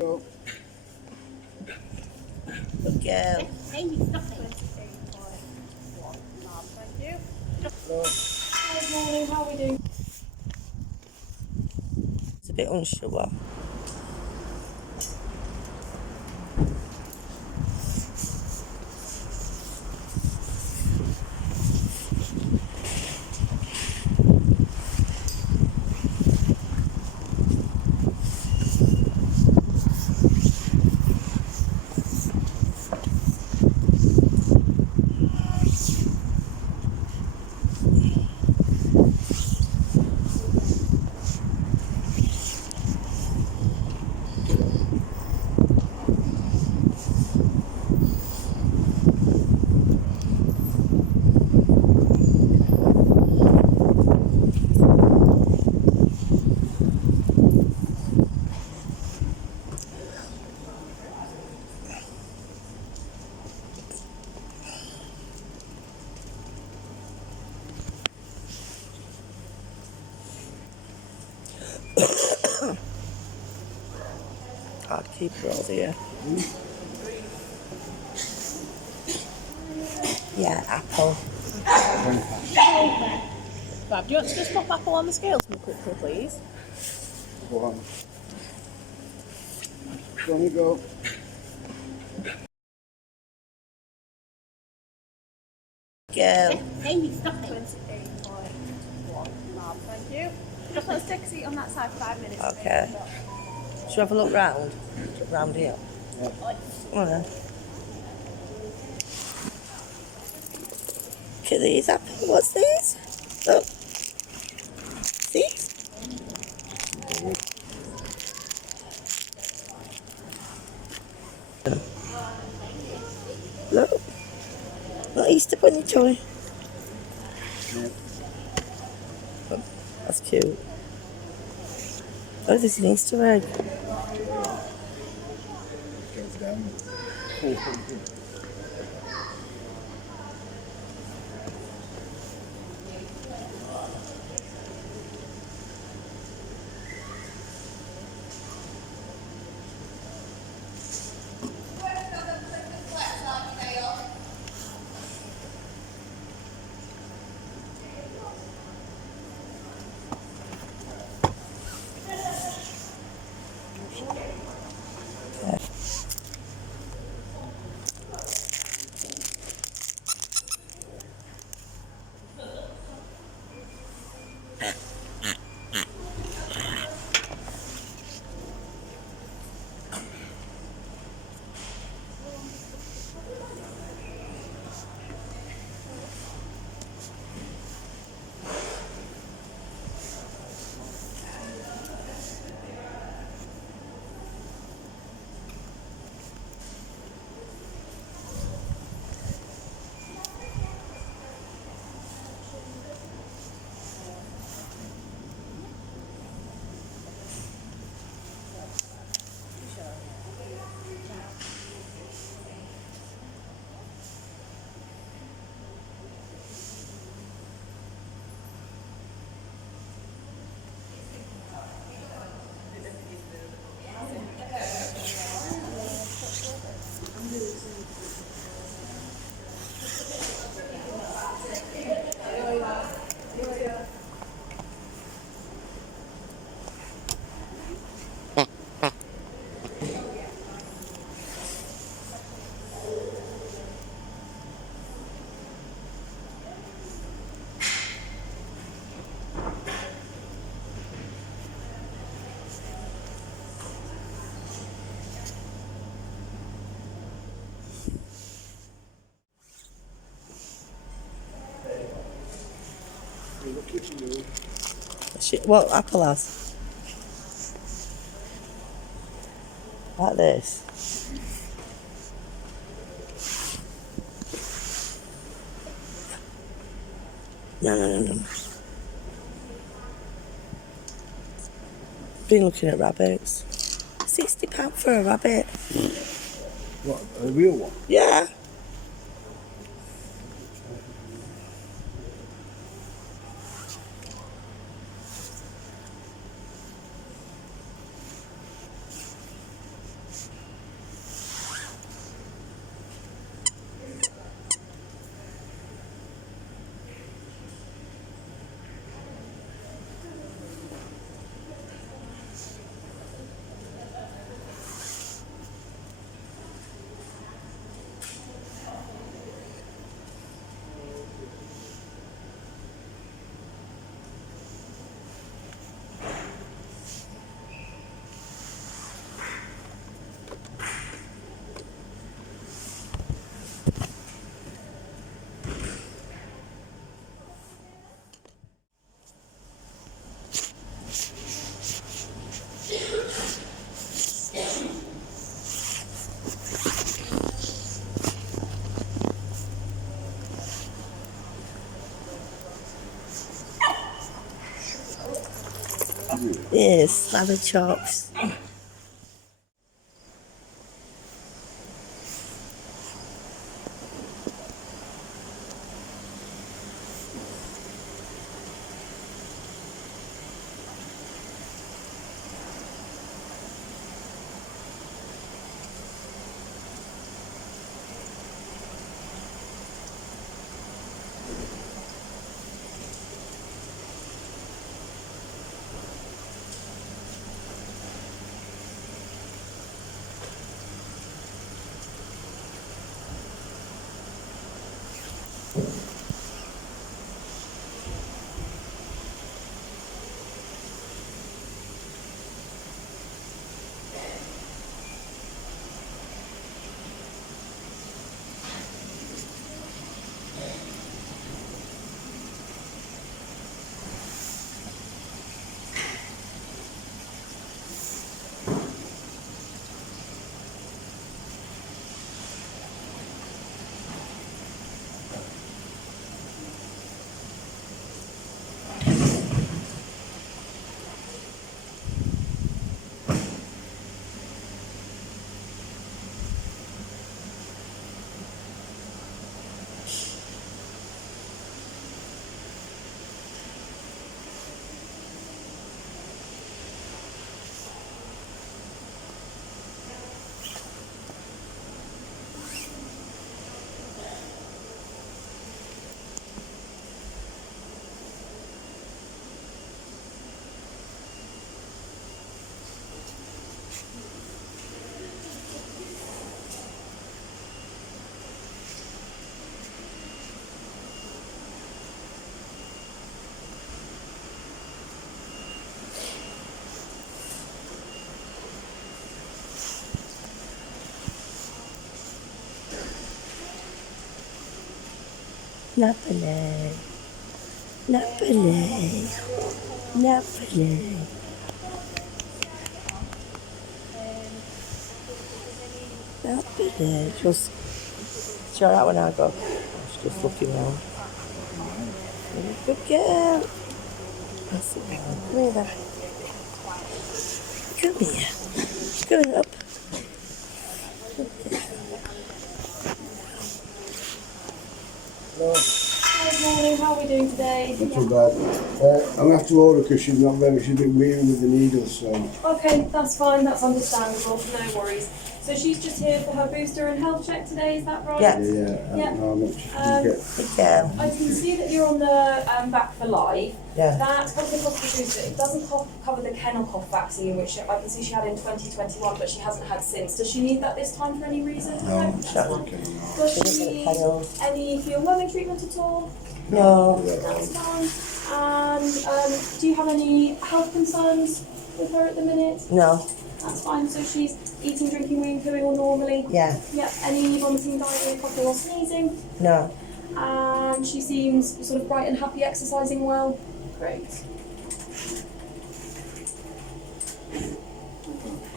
Go. Good girl. Go. Good morning, how are we doing? It's a bit unsure. I'd keep her over here. Yeah, apple. Fab, do you want to just pop Apple on the scales for me quickly, please? Go on. Johnny, go. Girl. 28.1. Fab, thank you. Just want to stick a seat on that side for 5 minutes. Okay. Should we have a look round? Round here. Yeah. Alright. Look at these apples. What's these? Look. These? Look. What Easter bunny toy? Yeah. That's cute. Oh, there's an Easter egg. Goes down. What apple has? Like this. No. Been looking at rabbits. £60 for a rabbit. What, a real one? Yeah. Lamb chops. Napoli. Napoli. Napoli. Napoli. Just, it's alright when I go. She's just looking round. Good girl. That's it. Come here then. Come here. She's going up. Good morning, how are we doing today? Not too bad. I'm going to have to order because she's a bit weary with the needles, so. Okay, that's fine, that's understandable, no worries. So she's just here for her booster and health check today, is that right? Yeah. Yeah. How much did you get? Good girl. I can see that you're on the Back for Life. Yeah. That covers the cost of the booster. It doesn't cover the kennel cough vaccine, which I can see she had in 2021, but she hasn't had since. Does she need that this time for any reason? No, That's it's fine. okay, no. Does She doesn't she get need kennels. any fear worming treatment at all? No. That's fine. And do you have any health concerns with her at the minute? No. That's fine. So she's eating, drinking, weeing, pooing all normally? Yeah. Yep. Any vomiting, diarrhea, coughing or sneezing? No. And she seems sort of bright and happy, exercising well? Great.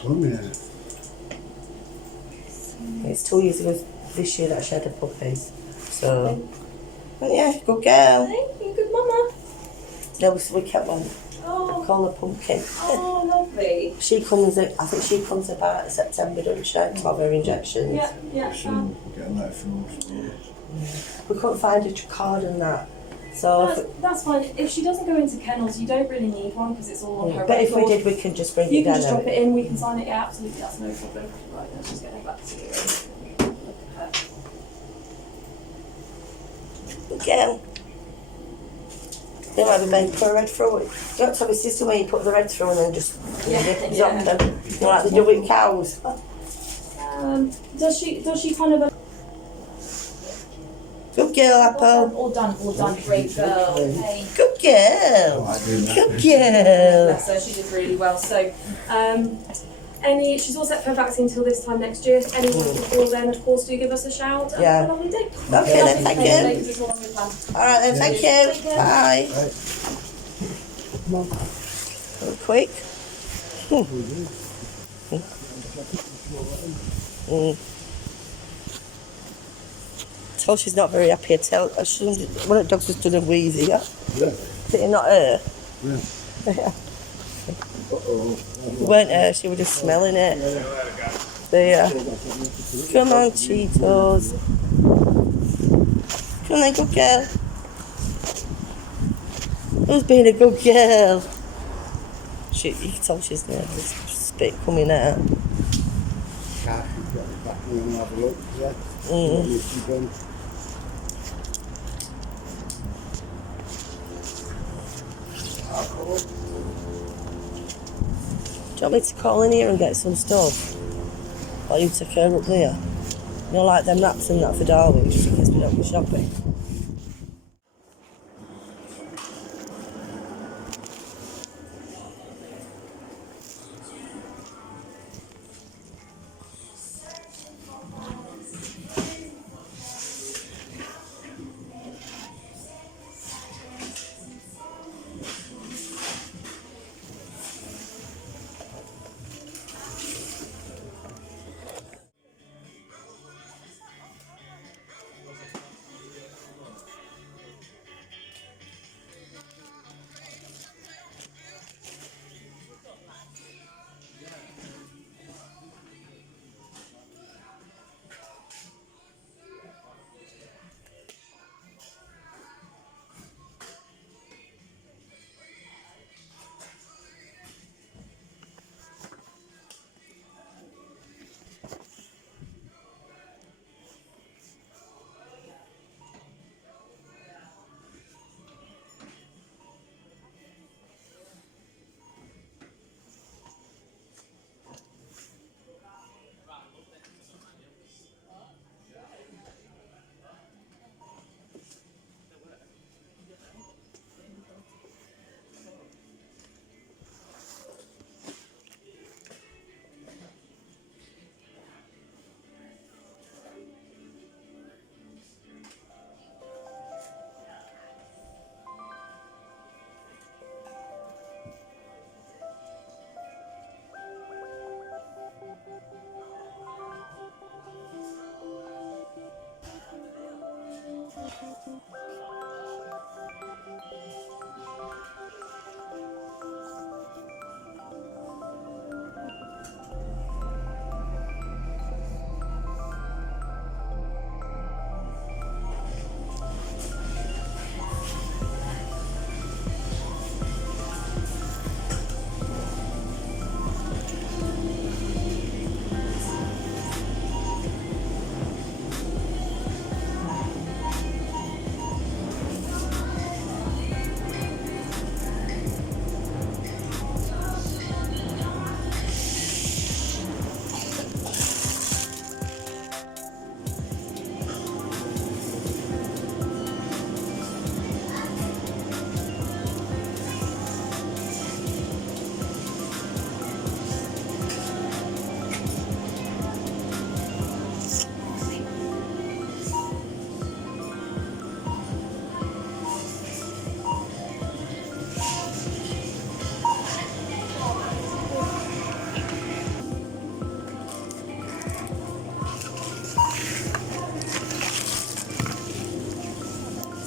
Come here. It's 2 years ago this year that she had a puppy. So, but yeah, good girl. Thank you, good mama. No, we kept one. Oh, Call her Pumpkin. oh, lovely. She comes, I think she comes about September, doesn't she? To have her injections. Yeah, yeah. Soon we're getting that through. We couldn't find a card and that. So, That's fine. If she doesn't go into kennels, you don't really need one because it's all on her but if we record. did, we can just bring You it can down. just drop it in, we can sign it, yeah, absolutely, that's no problem. Right, let's just get her back to you. Look at her. Good girl. They might be made put a red through it. You don't tell my sister when you put the red through and then just zop them. You know, like they do with cows. Does she kind of... Good girl, Apple. all done, great girl. Okay. Good girl. I do that. Good girl. Bless her, she did really well. So, she's all set for a vaccine till this time next year. Anyone before then, of course, do give us a shout. And Yeah. have a lovely day. Okay then, thank you. This is all on your plan. Alright then, thank you. Take care. Bye. Right. Come on. Real quick. Tell she's not very happy. Tell one of the dogs has done a wheezy. Yeah? Yeah. Is it not her? Yeah. Yeah. We weren't her, she was just smelling it. There. Come on, Cheetos. Come on then, good girl. Who's being a good girl? You can tell she's nervous. Spit coming out. Car, she's got the back room and have a look, yeah. Mm. Do you want me to call in here and get some stuff? Or you take her up there? You know, like them wraps and that for Darwin, just in case we don't go shopping.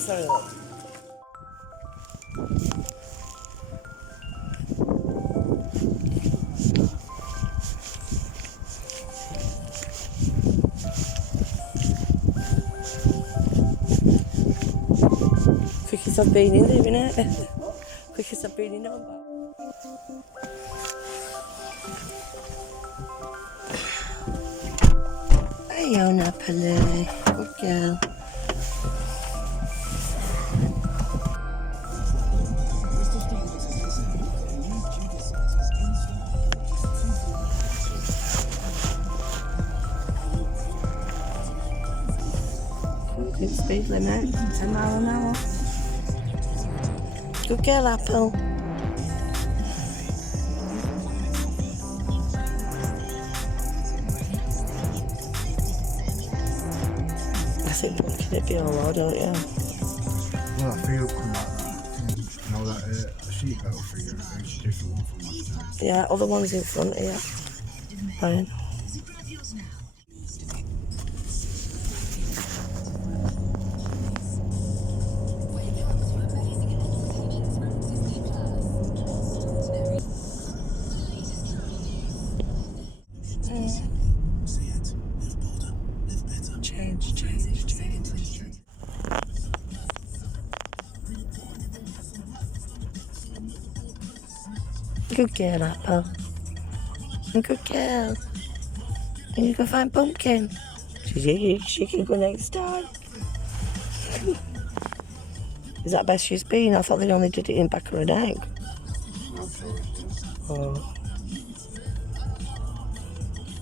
Sorry, love. Quickest I've been in there, innit? Quickest I've been in on that. Hey, on Napoli. Good girl. Speed limit, 10 miles an hour. Good girl, Apple. I think can it be all low, don't you? Well, I feel like that. You know that seatbelt figure is a different one from last time. Yeah, other ones in front here. Fine. Good girl, Apple. Good girl. And you can find Pumpkin. She can go next time. Is that best she's been? I thought they only did it in back of her neck. I'm sorry. Oh.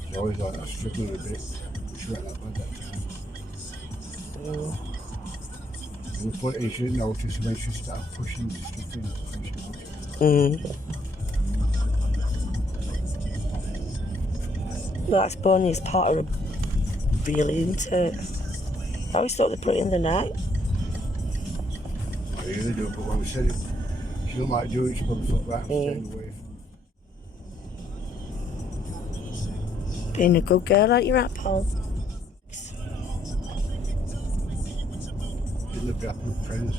She's always like that, struggling a bit. She went that bad that time. Mm. And the point is, she didn't notice when she started pushing the stuff in. When she noticed. Mm. Well, that's Bonnie's part of her really, isn't it? I always thought they put it in the night. I really do, but when we said it, she don't like doing it. She probably thought, right, I'm staying away from. Being a good girl, aren't you, Apple? Didn't they be happy with friends?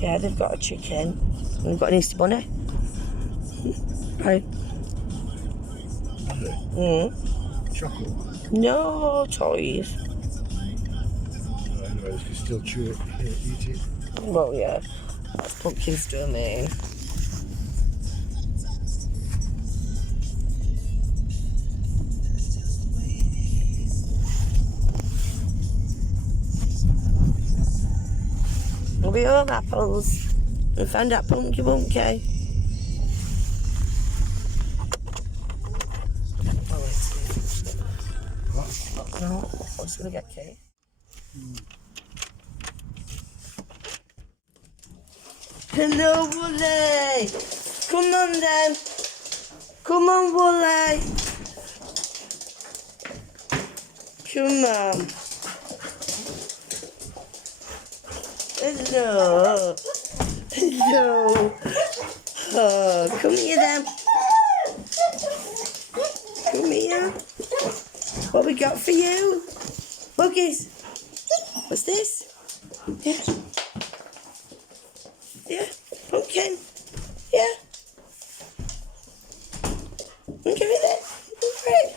Yeah, they've got a chicken. And they've got an Easter bunny. Right. Have they? Mm. Chocolate one. No toys. Anyway, they can still chew it, eat it. Well, yeah. That's Pumpkin's doing me. We'll be all apples. And find out Pumpkin Pumpkin. Oh, wait. What? No, I was going to get cake. Hello, Wooly. Come on, then. Come on, Wooly. Come on. Hello. Hello. Oh, come here, then. Come here. What we got for you? Buggies. What's this? Yeah. Yeah. Pumpkin. Yeah. Give it there. Right.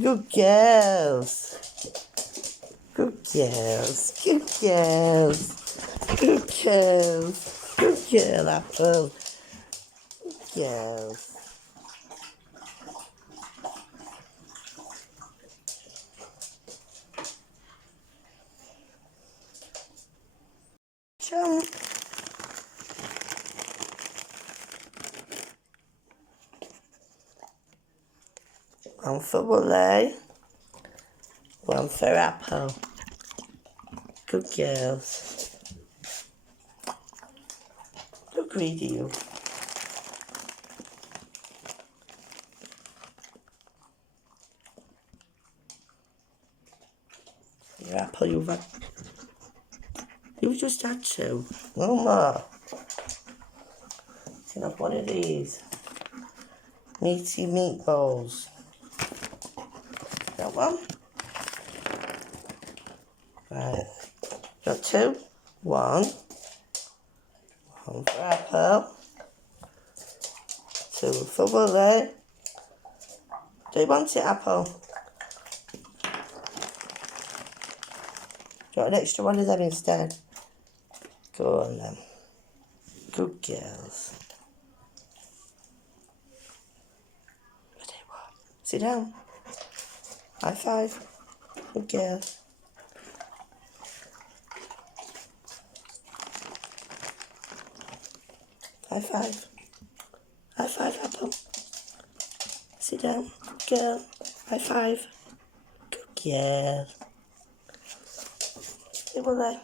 Good girls. Good girls. Good girls. Good girls. Good girl, Apple. Good girls. Jump. One for Wooly. One for Apple. Good girls. Look greedy, you. Your Apple, you've just had two. No more. You can have one of these. Meaty meatballs. Got one? Right. Got two? One. One for Apple. Two for Wooly. Do you want it, Apple? Got an extra one of them instead. Go on then. Good girls. Sit down. High five. Good girl. High five. High five, Apple. Sit down. Good girl. High five. Good girl. Hey, Wooly.